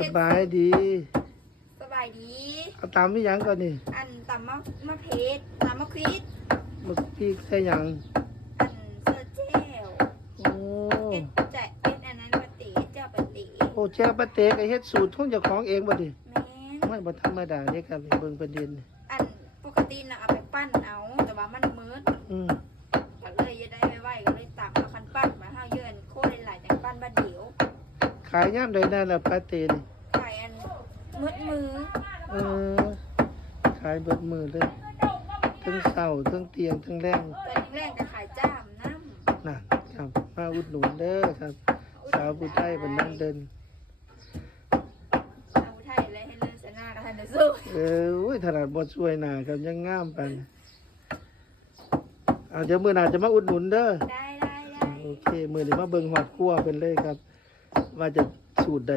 สบายดีสบายดี เอาตามไม่ยั้งก่อนนี่อันตำมะเพชรตำมะควิดมึกพี่ใช่ยังอันเสื้อเจลโอ้เป็ดอันนั้นปะเต๋เจ้าปะเต๋โอ้แจ้ปะเตะก็เฮ็ดสูตรของเจ้าของเองบ่ดิแม่นไม่บ่ธรรมดาเด้ครับเบิ่งประเด็นอันปกติน่ะเอาไปปั้นเอาแต่ว่ามันมืดก็เลยจะได้ไว้ก็เลยตำเอาคันปั้นมาเฮาเยินโคตรหลายๆจังปั้นบัดเดียว ขายยามใดนั่นล่ะปะเตะนี่ขายอันมือเออขายเบิดมือเลยทั้งเช้าทั้งเที่ยงทั้งแรงตอนแรกก็ขายจ้ามน้ำน่ะครับมาอุดหนุนเด้อครับสาวผู้ไทยบ้านน้องเดินเอาไทยและให้เลิศชนะกันทันได้สู้อุ้ยถนัดบ่ช่วยหน้าครับยังงามปานเดี๋ยวมื้อหน้าจะมาอุดหนุนเด้อได้โอเคมื้อนี้มาเบิ่งฮอดครัวเพิ่นเลยครับว่าจะสูตรใด